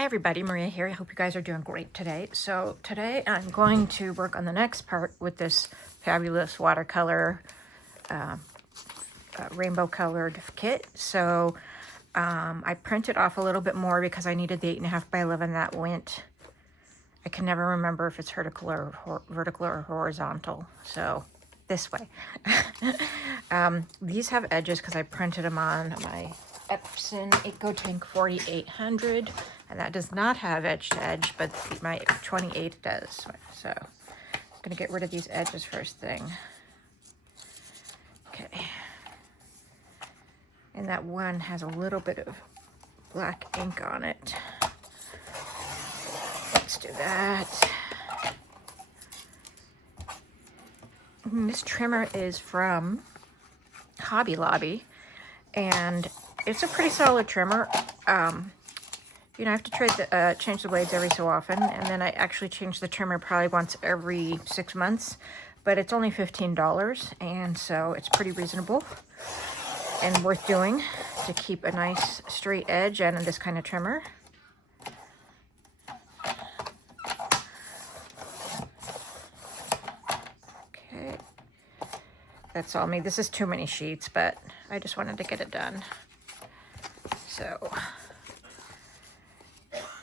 Hi everybody, Maria here. I hope you guys are doing great today. So today I'm going to work on the next part with this fabulous watercolor rainbow colored kit. So I printed off a little bit more because I needed the 8.5 by 11 that went. I can never remember if it's vertical or horizontal. So this way. These have edges because I printed them on my Epson EcoTank 4800, and that does not have edge to edge, but my 28 does. So I'm gonna get rid of these edges first thing. Okay. And that one has a little bit of black ink on it. Let's do that. This trimmer is from Hobby Lobby, and it's a pretty solid trimmer. You know, I have to change the blades every so often, and then I actually change the trimmer probably once every 6 months, but it's only $15, and so it's pretty reasonable and worth doing to keep a nice straight edge and this kind of trimmer. Okay, that's all me. This is too many sheets, but I just wanted to get it done. So,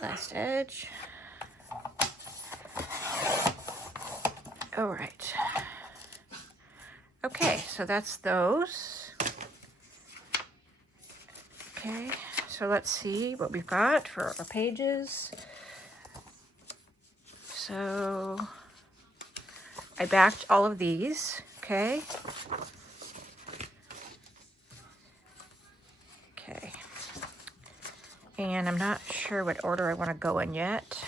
last edge. All right. Okay, so that's those. Okay, so let's see what we've got for our pages. So I backed all of these, okay? Okay. And I'm not sure what order I want to go in yet.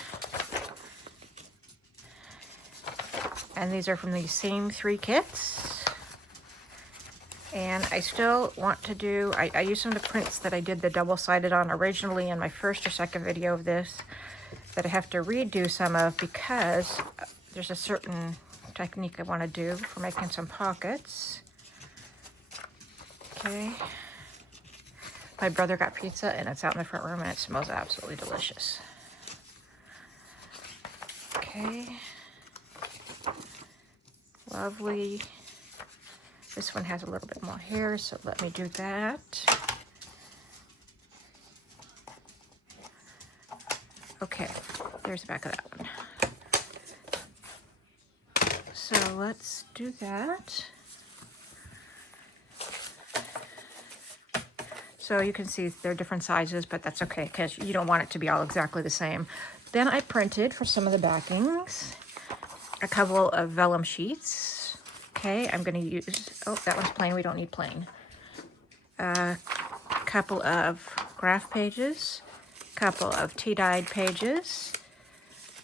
And these are from these same 3 kits. And I still want to do, I used some of the prints that I did the double-sided on originally in my first or second video of this that I have to redo some of because there's a certain technique I want to do for making some pockets. Okay. My brother got pizza and it's out in the front room and it smells absolutely delicious. Okay. Lovely. This one has a little bit more hair, so let me do that. Okay, there's the back of that one. So let's do that. So you can see they're different sizes, but that's okay because you don't want it to be all exactly the same. Then I printed for some of the backings a couple of vellum sheets. Okay, I'm going to use, oh, that one's plain. We don't need plain. A couple of graph pages, couple of tea-dyed pages,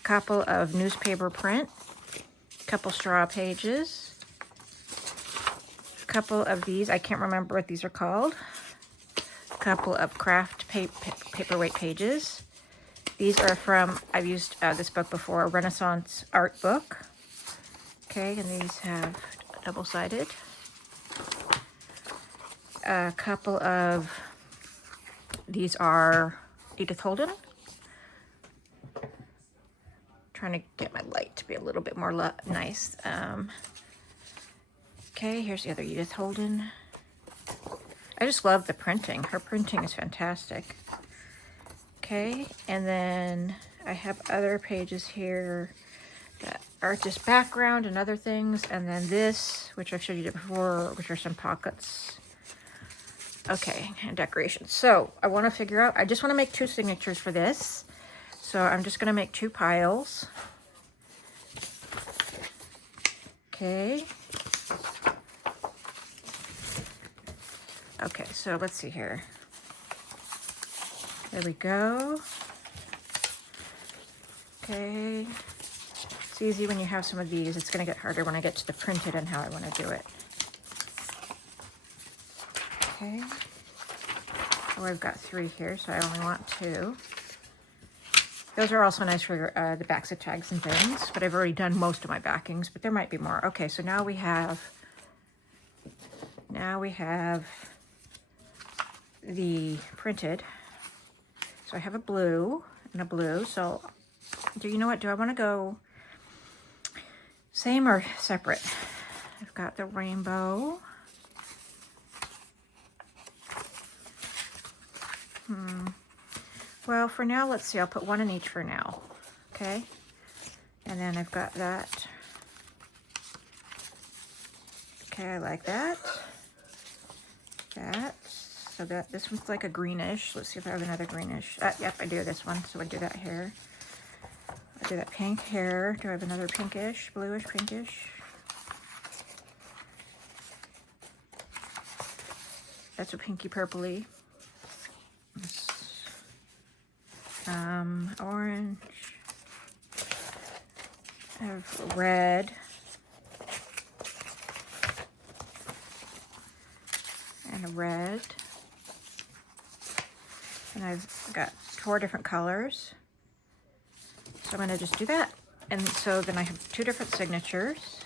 couple of newspaper print, couple straw pages, couple of these, I can't remember what these are called, couple of craft paperweight pages. These are from, I've used this book before, a Renaissance art book. Okay, and these have double-sided. A couple of, these are Edith Holden. Trying to get my light to be a little bit more nice. Okay, here's the other Edith Holden. I just love the printing. Her printing is fantastic. Okay, and then I have other pages here that are just background and other things. And then this, which I've showed you before, which are some pockets. Okay, and decorations. So I want to figure out, I just want to make 2 signatures for this. So I'm just going to make 2 piles. Okay. Okay, so let's see here. There we go. Okay. It's easy when you have some of these. It's going to get harder when I get to the printed and how I want to do it. Okay. Oh, I've got 3 here, so I only want 2. Those are also nice for the backs of tags and things, but I've already done most of my backings, but there might be more. Okay, so now we have the printed. So I have a blue and a blue. So do you know what? Do I want to go same or separate? I've got the rainbow. Well, for now, let's see. I'll put one in each for now. Okay. And then I've got that. Okay, I like that. That. So that this one's like a greenish. Let's see if I have another greenish. Yep, I do this one. So I do that here. I do that pink here. Do I have another pinkish, bluish, pinkish? That's a pinky purpley. Orange. I have red. And a red. And I've got 4 different colors. So I'm going to just do that. And so then I have 2 different signatures.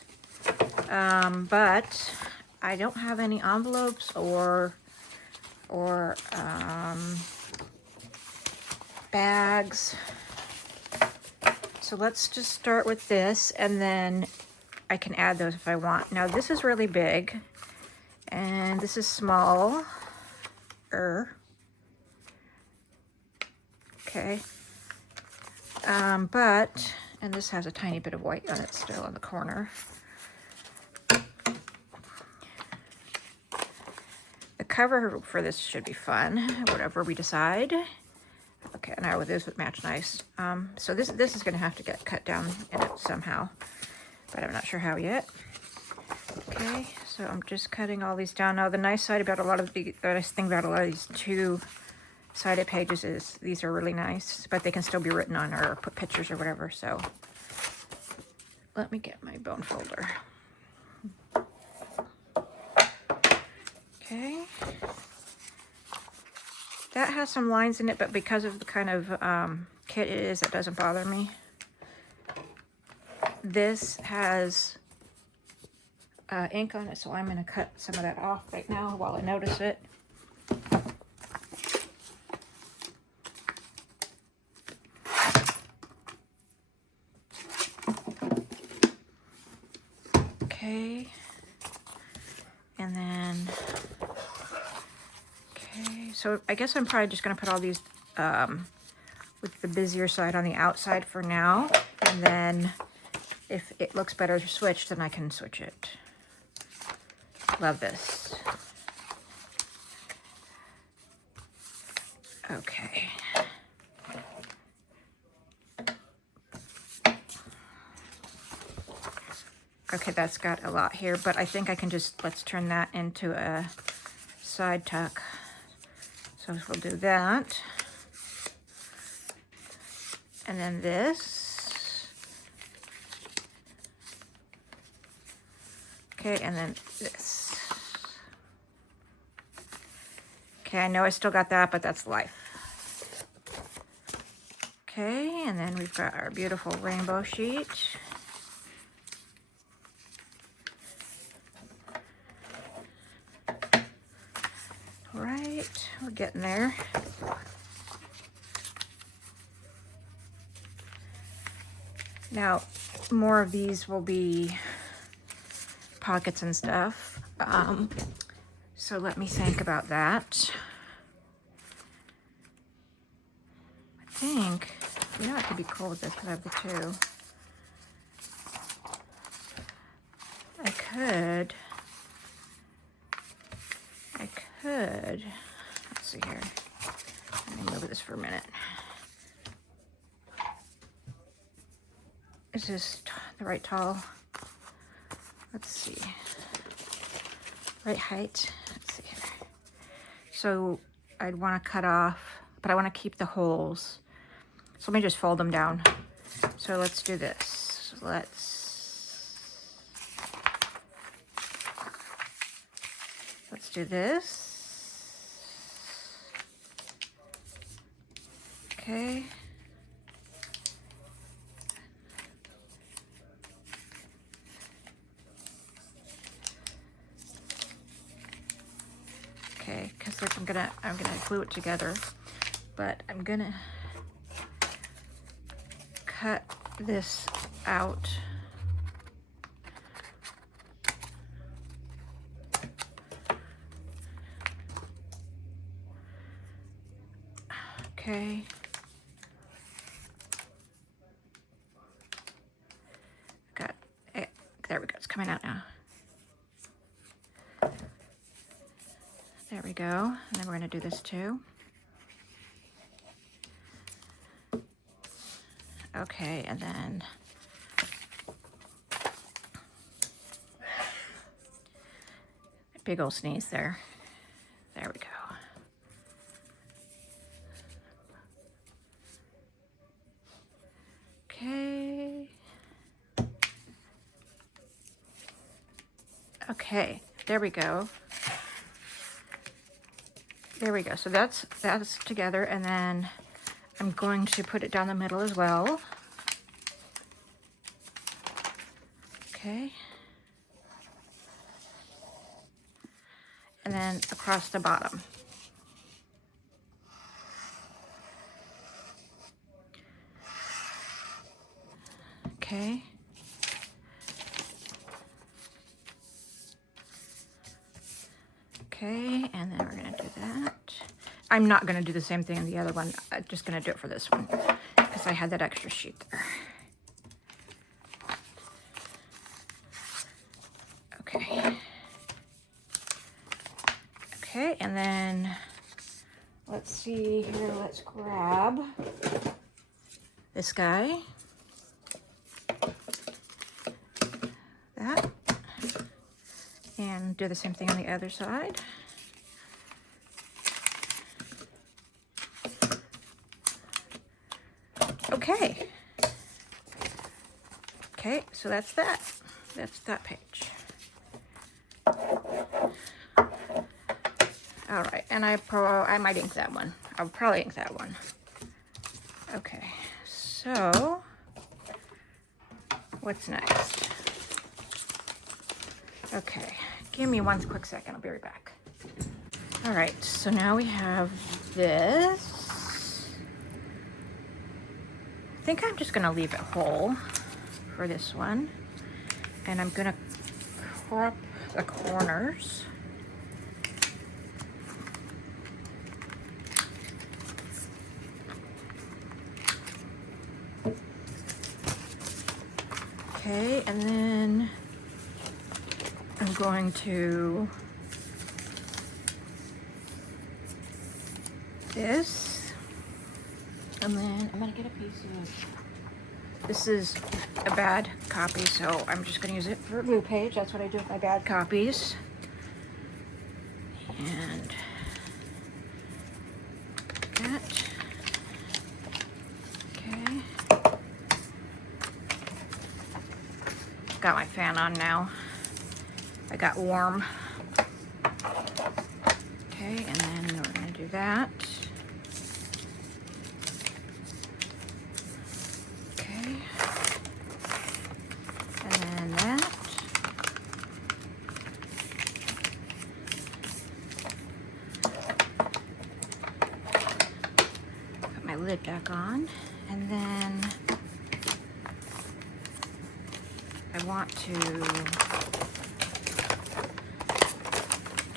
But I don't have any envelopes or bags. So let's just start with this, and then I can add those if I want. Now this is really big, and this is small. Okay. And this has a tiny bit of white on it still in the corner. The cover for this should be fun, whatever we decide. Okay, now this would match nice. So this is going to have to get cut down in it somehow, but I'm not sure how yet. Okay, so I'm just cutting all these down. Now the nice side about the nice thing about a lot of these 2-sided pages is these are really nice, but they can still be written on or put pictures or whatever. So let me get my bone folder. Okay. That has some lines in it, but because of the kind of kit it is, it doesn't bother me. This has ink on it, so I'm going to cut some of that off right now while I notice it. Okay. And then... So I guess I'm probably just going to put all these with the busier side on the outside for now. And then if it looks better to switch, then I can switch it. Love this. Okay. Okay, that's got a lot here, but I think I can just, let's turn that into a side tuck. So we'll do that. And then this. Okay, and then this. Okay, I know I still got that, but that's life. Okay, and then we've got our beautiful rainbow sheet. All right, we're getting there. Now, more of these will be pockets and stuff. So let me think about that. I think, you know, it could be cool with this because I have the 2. I could, let's see here. Let me move this for a minute. Is this the right tall? Let's see. Right height. Let's see here. So I'd want to cut off, but I want to keep the holes. So let me just fold them down. So let's do this. Let's do this. Okay. Okay, because I'm gonna glue it together. but I'm gonna cut this out. Okay. Got it. There we go. It's coming out now. There we go. And then we're going to do this too. Okay, and then big old sneeze there. There we go. Okay. Okay, there we go. There we go. So that's together, and then I'm going to put it down the middle as well. Okay. And then across the bottom. Okay. Okay, and then we're gonna do that. I'm not gonna do the same thing in the other one. I'm just gonna do it for this one because I had that extra sheet there. Okay. Okay, and then let's see here. Let's grab this guy. That. And do the same thing on the other side. Okay. Okay, so that's that. That's that page. All right, and I might ink that one. I'll probably ink that one. Okay, so what's next? Okay, give me one quick second. I'll be right back. All right, so now we have this. I think I'm just gonna leave it whole for this one. And I'm gonna crop the corners. Okay, and then I'm going to this, and then I'm gonna get a piece of, this is a bad copy, so I'm just gonna use it for a blue page. That's what I do with my bad copies. And that. Okay. Got my fan on now. I got warm. Okay, and then we're gonna do that. Okay. And then that. Put my lid back on, and then I want to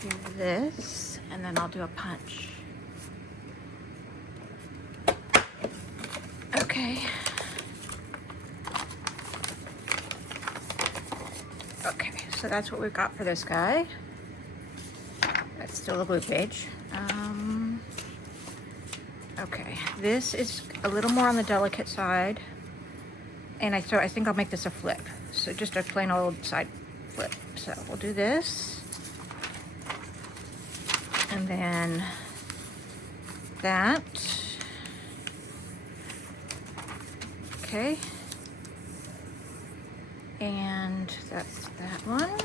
do this, and then I'll do a punch. Okay. Okay, so that's what we've got for this guy. That's still a blue page. Okay, this is a little more on the delicate side, and I think I'll make this a flip. So just a plain old side flip. So we'll do this. And then that. Okay. And that's that one.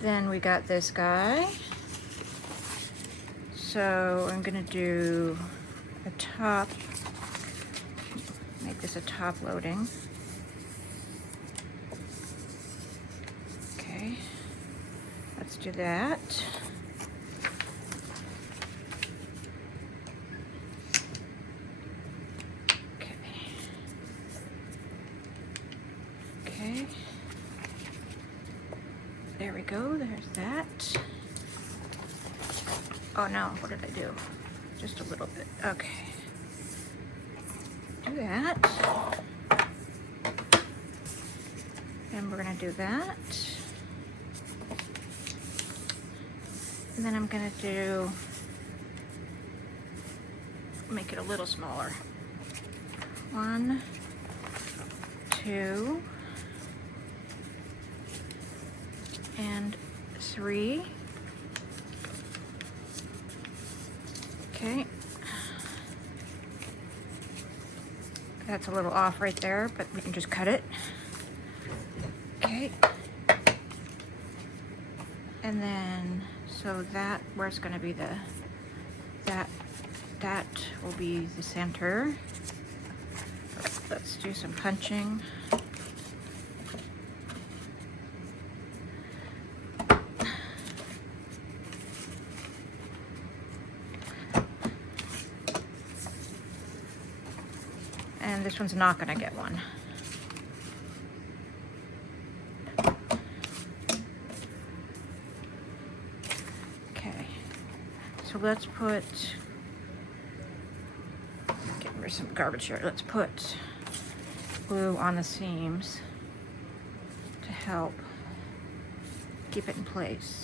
Then we got this guy. So I'm gonna do a top, make this a top loading. Okay, let's do that. Okay. There we go, there's that. Oh no, what did I do? Just a little bit, okay. Do that. And we're gonna do that. And then I'm gonna make it a little smaller. 1, 2, and 3. Okay. That's a little off right there, but we can just cut it. Okay. And then, so that, where it's gonna be that will be the center. Let's do some punching. And this one's not gonna get one. Okay, so let's put, getting rid of some garbage here. Let's put glue on the seams to help keep it in place.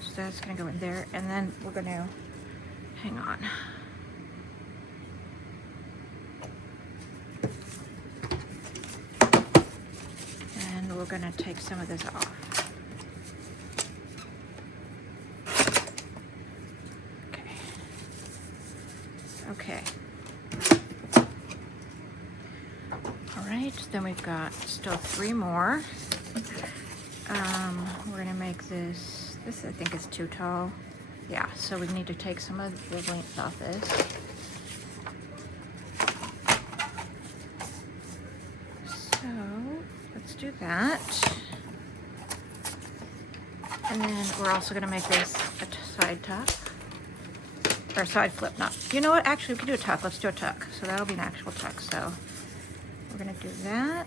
So that's gonna go in there, and then we're gonna, hang on. And we're gonna take some of this off. Okay. Okay. All right, then we've got still 3 more. We're gonna make this I think is too tall. Yeah, so we need to take some of the length off this. So let's do that. And then we're also gonna make this a side tuck. Or side flip, not, you know what, actually we can do a tuck. Let's do a tuck. So that'll be an actual tuck. So we're gonna do that.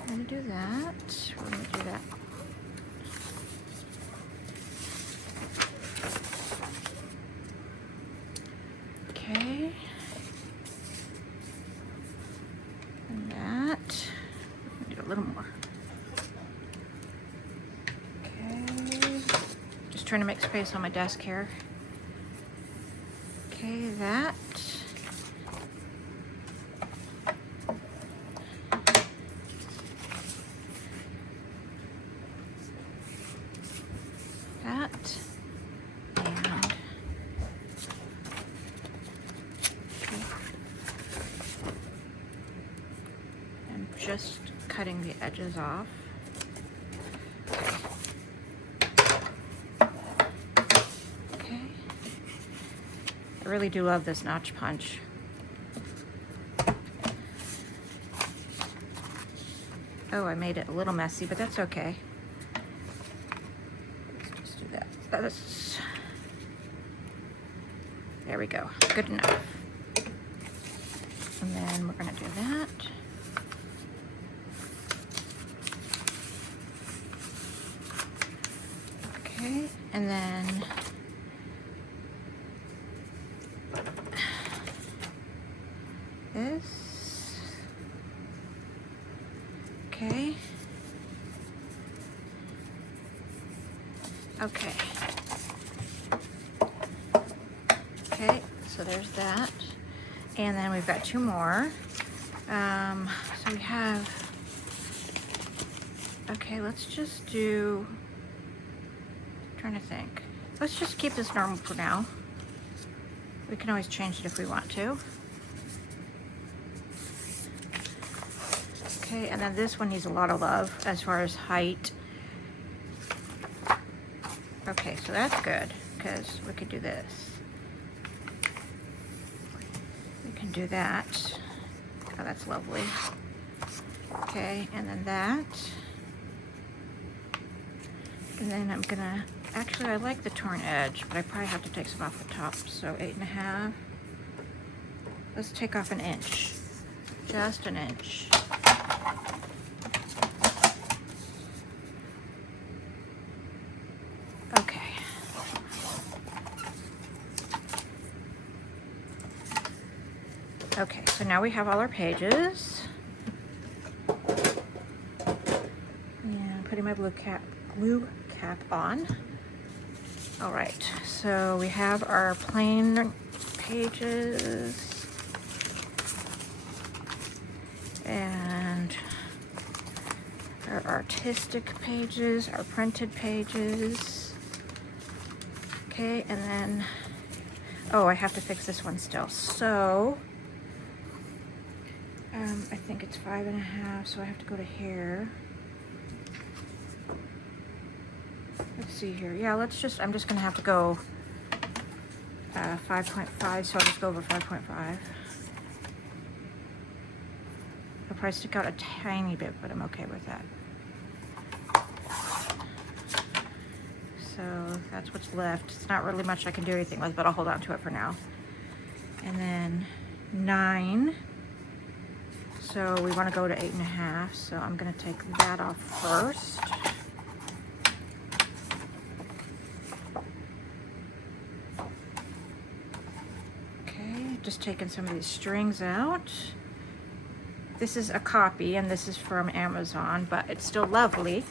We're gonna do that. We're gonna do that. Okay. And that. We're gonna do a little more. Okay. Just trying to make space on my desk here. Okay, that. Just cutting the edges off. Okay. I really do love this notch punch. Oh, I made it a little messy, but that's okay. Let's just do that. There we go. Good enough. And then we're gonna do that. Okay, and then this. Okay. Okay. Okay, so there's that. And then we've got 2 more. So we have, okay, let's just do, trying to think. Let's just keep this normal for now. We can always change it if we want to. Okay, and then this one needs a lot of love as far as height. Okay, so that's good, because we could do this. We can do that. Oh, that's lovely. Okay, and then that. And then I'm gonna, actually I like the torn edge, but I probably have to take some off the top. So 8.5. Let's take off an inch. Just an inch. Okay. Okay, so now we have all our pages. And putting my glue cap on. All right, so we have our plain pages and our artistic pages, our printed pages. Okay, and then, oh, I have to fix this one still. So, I think it's 5.5, so I have to go to here. Let's see here. Yeah, let's just, I'm just gonna have to go 5.5, so I'll just go over 5.5. I'll probably stick out a tiny bit, but I'm okay with that. So that's what's left. It's not really much I can do anything with, but I'll hold on to it for now. And then 9. So we want to go to 8.5, so I'm going to take that off first. Okay, just taking some of these strings out. This is a copy, and this is from Amazon, but it's still lovely.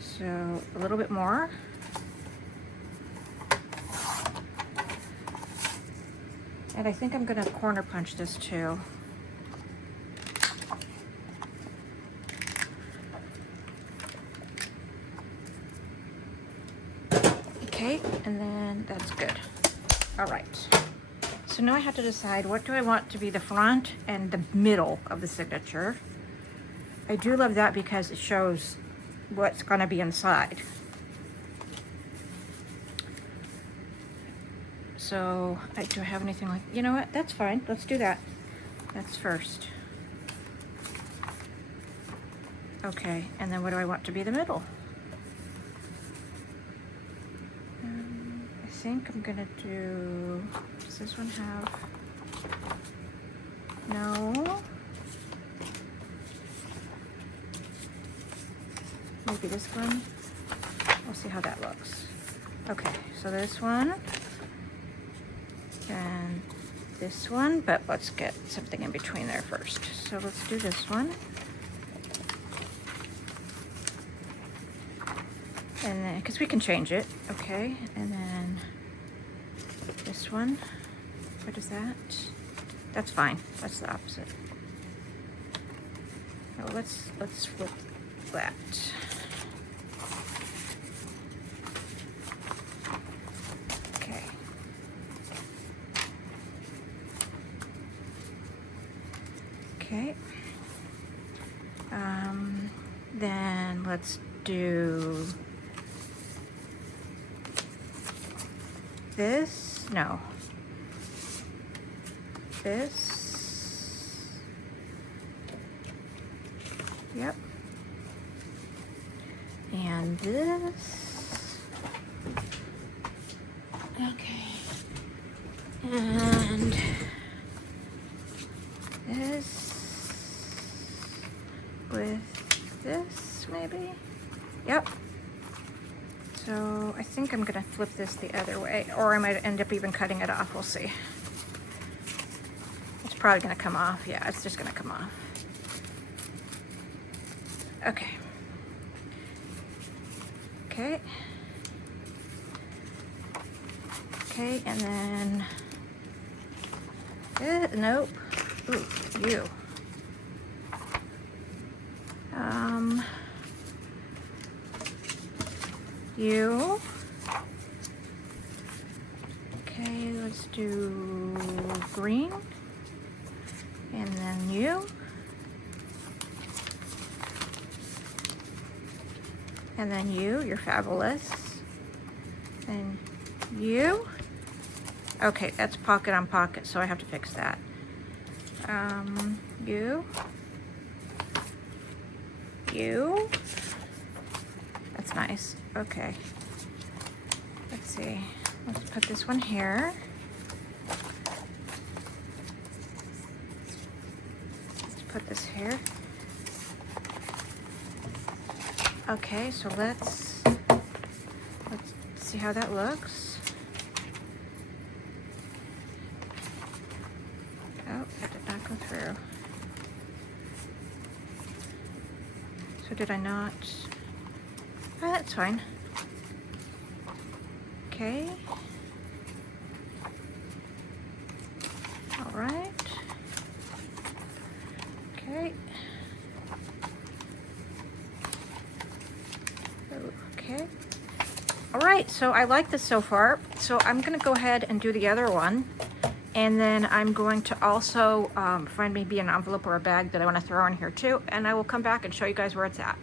So a little bit more. And I think I'm going to corner punch this too. Okay, and then that's good. All right. So now I have to decide, what do I want to be the front and the middle of the signature? I do love that because it shows what's going to be inside. So do I have anything like, you know what, that's fine, let's do that. That's first. Okay, and then what do I want to be the middle? I think I'm gonna do, does this one have, no. Maybe this one. We'll see how that looks. Okay, so this one and this one, but let's get something in between there first. So let's do this one. And then, because we can change it, okay, and then this one, what is that? That's fine, that's the opposite. Oh, let's flip that. Okay. Okay. Then let's do this, no, this, yep, and this, okay, and this with this maybe, yep. So I think I'm gonna flip this the other way, or I might end up even cutting it off, we'll see. It's probably gonna come off, yeah, it's just gonna come off. Okay. Okay. Okay, and then, nope, ooh, you. You. Okay, let's do green. And then you. And then you're fabulous. And you. Okay, that's pocket on pocket, so I have to fix that. You. That's nice. Okay. Let's see. Let's put this one here. Let's put this here. Okay, so let's see how that looks. Oh, that did not go through. So did I not? Oh, that's fine. Okay. All right. Okay. Okay. All right, so I like this so far. So I'm gonna go ahead and do the other one. And then I'm going to also find maybe an envelope or a bag that I wanna throw in here too. And I will come back and show you guys where it's at.